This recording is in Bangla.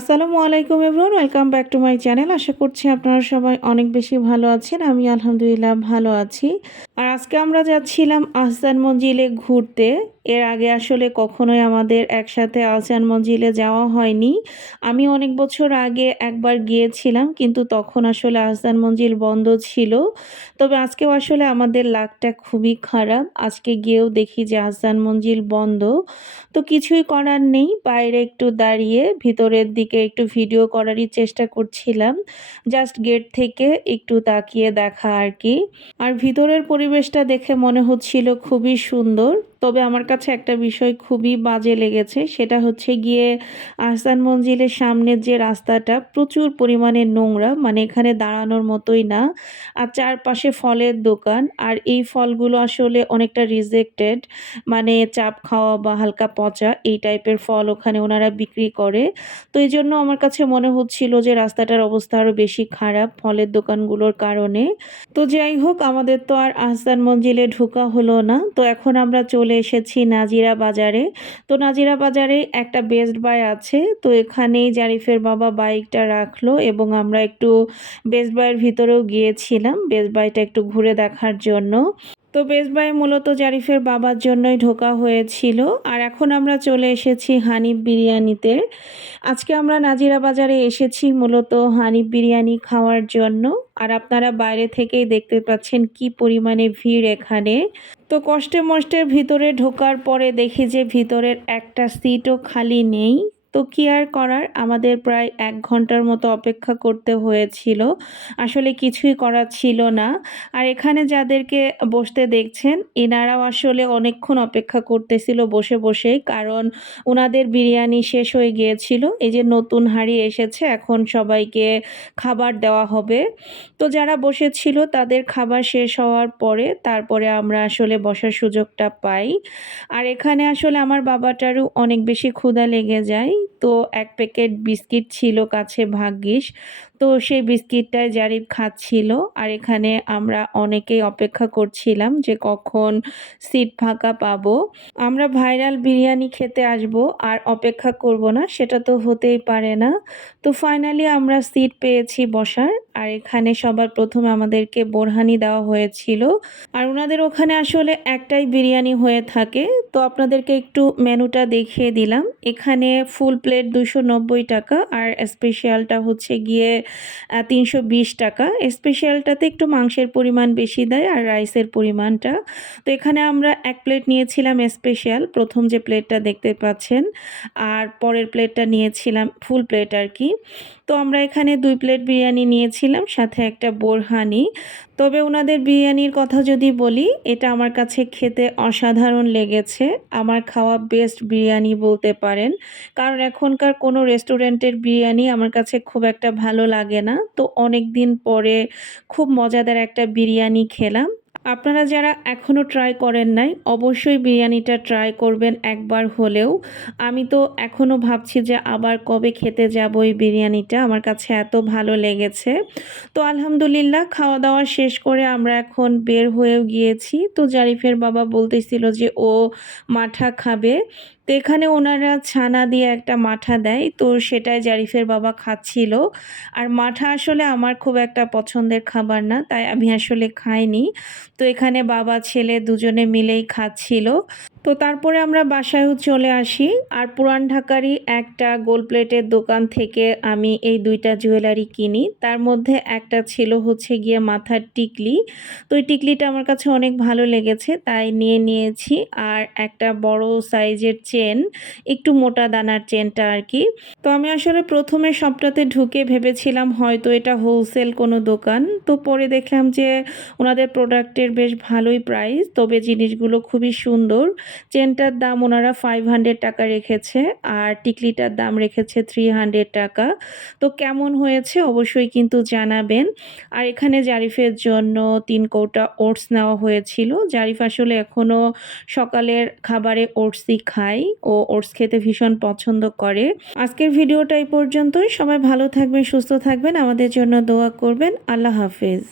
আসসালামু আলাইকুম everyone, welcome back to my channel. আশা করছি আপনারা সবাই অনেক বেশি ভালো আছেন। আমি আলহামদুলিল্লাহ ভালো আছি। আর আজকে আমরা যাচ্ছিলাম আহসান মঞ্জিলে ঘুরতে। এর আগে আসলে কখনোই আমাদের একসাথে আহসান মঞ্জিলে যাওয়া হয়নি। আমি অনেক বছর আগে একবার গিয়েছিলাম, কিন্তু তখন আসলে আহসান মঞ্জিল বন্ধ ছিল। তবে আজকেও আসলে আমাদের লাকটা খুবই খারাপ। আজকে গিয়েও দেখি যে আহসান মঞ্জিল বন্ধ। তো কিছুই করার নেই, বাইরে একটু দাঁড়িয়ে ভিতরের দিকে একটু ভিডিও করারই চেষ্টা করছিলাম। জাস্ট গেট থেকে একটু তাকিয়ে দেখা আর কি। আর ভিতরের পরিবেশটা দেখে মনে হচ্ছিল খুবই সুন্দর। তবে আমার কাছে একটা বিষয় খুবই বাজে লেগেছে, সেটা হচ্ছে গিয়ে আহসান মঞ্জিলের সামনের যে রাস্তাটা প্রচুর পরিমাণে নোংরা, মানে এখানে দাঁড়ানোর মতোই না। আর চারপাশে ফলের দোকান, আর এই ফলগুলো আসলে অনেকটা রিজেক্টেড, মানে চাপ খাওয়া বা হালকা পচা এই টাইপের ফল ওখানে ওনারা বিক্রি করে। তো এই জন্য আমার কাছে মনে হচ্ছিল যে রাস্তাটার অবস্থা আরও বেশি খারাপ ফলের দোকানগুলোর কারণে। তো যাই হোক, আমাদের তো আর আহসান মঞ্জিলে ঢোকা হলো না। তো এখন আমরা চলে এসেছি নাজিরা বাজারে। তো নাজিরা বাজারে একটা বেস্ট বাই আছে, তো এখানেই জারিফের বাবা বাইকটা রাখলো এবং আমরা একটু বেস্ট বাইয়ের ভিতরেও গিয়েছিলাম বেস্ট বাইটা একটু ঘুরে দেখার জন্য। তো বেস্ট বাই মূলত জারিফের বাবার জন্যই ঢোকা হয়েছিল। আর এখন আমরা চলে এসেছি হানিফ বিরিয়ানিতে। আজকে আমরা নাজিরা বাজারে এসেছি মূলত হানিফ বিরিয়ানি খাওয়ার জন্য। আর আপনারা বাইরে থেকেই দেখতে পাচ্ছেন কি পরিমাণে ভিড় এখানে। তো কষ্টে মষ্টে ভিতরে ঢোকার পরে দেখি যে ভিতরের একটা সিটও খালি নেই। তো কি আর করার, আমাদের প্রায় 1 ঘন্টার মতো অপেক্ষা করতে হয়েছিল। আসলে কিছুই করার ছিল না। আর এখানে যাদেরকে বসতে দেখছেন, এনারাও আসলে অনেকক্ষণ অপেক্ষা করতেছিল বসে বসেই, কারণ ওনাদের বিরিয়ানি শেষ হয়ে গিয়েছিল। এই যে নতুন হাঁড়ি এসেছে, এখন সবাইকে খাবার দেওয়া হবে। তো যারা বসেছিল তাদের খাবার শেষ হওয়ার পরে তারপরে আমরা আসলে বসার সুযোগটা পাই। আর এখানে আসলে আমার বাবাটারও অনেক বেশি ক্ষুধা লেগে যায়। তো 1 প্যাকেট বিস্কিট ছিল কাছে ভাগ্যিস। তো সেই বিস্কিটটাই জারিফ খাচ্ছিল। আর এখানে আমরা অনেকেই অপেক্ষা করছিলাম যে কখন সিট ফাঁকা পাবো। আমরা ভাইরাল বিরিয়ানি খেতে আসব আর অপেক্ষা করব না, সেটা তো হতেই পারে না। তো ফাইনালি আমরা সিট পেয়েছি বসার। আর এখানে সবার প্রথমে আমাদেরকে বোরহানি দেওয়া হয়েছিল। আর ওনাদের ওখানে আসলে একটাই বিরিয়ানি হয়ে থাকে। তো আপনাদেরকে একটু মেনুটা দেখিয়ে দিলাম। এখানে ফুল প্লেট 290 টাকা, আর স্পেশালটা হচ্ছে গিয়ে 320 টাকা। স্পেশালটাতে একটু মাংসের পরিমাণ বেশি দেয় আর রাইসের পরিমাণটা। তো এখানে আমরা 1 প্লেট নিয়েছিলাম স্পেশাল, প্রথম যে প্লেটটা দেখতে পাচ্ছেন, আর পরের প্লেটটা নিয়েছিলাম ফুল প্লেট আর কি। তো আমরা এখানে 2 প্লেট বিরিয়ানি নিয়েছিলাম, সাথে একটা বোরহানি। তবে ওনাদের বিরিয়ানির কথা যদি বলি, এটা আমার কাছে খেতে অসাধারণ লেগেছে। আমার খাওয়া বেস্ট বিরিয়ানি বলতে পারেন, কারণ এখনকার কোনো রেস্টুরেন্টের বিরিয়ানি আমার কাছে খুব একটা ভালো লাগে না। তো অনেক দিন পরে খুব মজাদার একটা বিরিয়ানি খেলাম। আপনারা যারা এখনও ট্রাই করেন নাই, অবশ্যই বিরিয়ানিটা ট্রাই করবেন একবার হলেও। আমি তো এখনও ভাবছি যে আবার কবে খেতে যাব এই বিরিয়ানিটা, আমার কাছে এত ভালো লেগেছে। তো আলহামদুলিল্লাহ খাওয়া দাওয়া শেষ করে আমরা এখন বের হয়েও গিয়েছি। তো জারিফের বাবা বলতেছিল যে ও মাঠা খাবে। তো এখানে ওনারা ছানা দিয়ে একটা মাঠা দেয়, তো সেটাই জারিফের বাবা খাচ্ছিল। আর মাঠা আসলে আমার খুব একটা পছন্দের খাবার না, তাই আমি আসলে খাইনি। তো এখানে বাবা ছেলে দুজনে মিলেই খাচ্ছিল। তো তারপরে আমরা বাসায়ও চলে আসি। আর পুরান ঢাকারই একটা গোল্ড প্লেটের দোকান থেকে আমি এই 2টা জুয়েলারি কিনি। তার মধ্যে একটা ছিল হচ্ছে গিয়ে মাথার টিকলি। তো এই টিকলিটা আমার কাছে অনেক ভালো লেগেছে, তাই নিয়েছি। আর একটা বড় সাইজের চেন, একটু মোটা দানার চেনটা আর কি। তো আমি আসলে প্রথমে সবটাতে ঢুকে ভেবেছিলাম হয়তো এটা হোলসেল কোনো দোকান। তো পরে দেখলাম যে ওনাদের প্রোডাক্টের বেশ ভালোই প্রাইস, তবে জিনিসগুলো খুবই সুন্দর। চেনটার দাম ওনারা 500 টাকা রেখেছে, আর টিকলিটার দাম রেখেছে 300 টাকা। তো কেমন হয়েছে অবশ্যই কিন্তু জানাবেন। আর এখানে জারিফের জন্য 3 কৌটা ওটস নেওয়া হয়েছিল। জারিফ আসলে এখনও সকালের খাবারে ওটসই খায়, ও ওটস খেতে ভীষণ পছন্দ করে। আজকের ভিডিওটা এই পর্যন্তই। সবাই ভালো থাকবেন, সুস্থ থাকবেন, আমাদের জন্য দোয়া করবেন। আল্লাহ হাফেজ।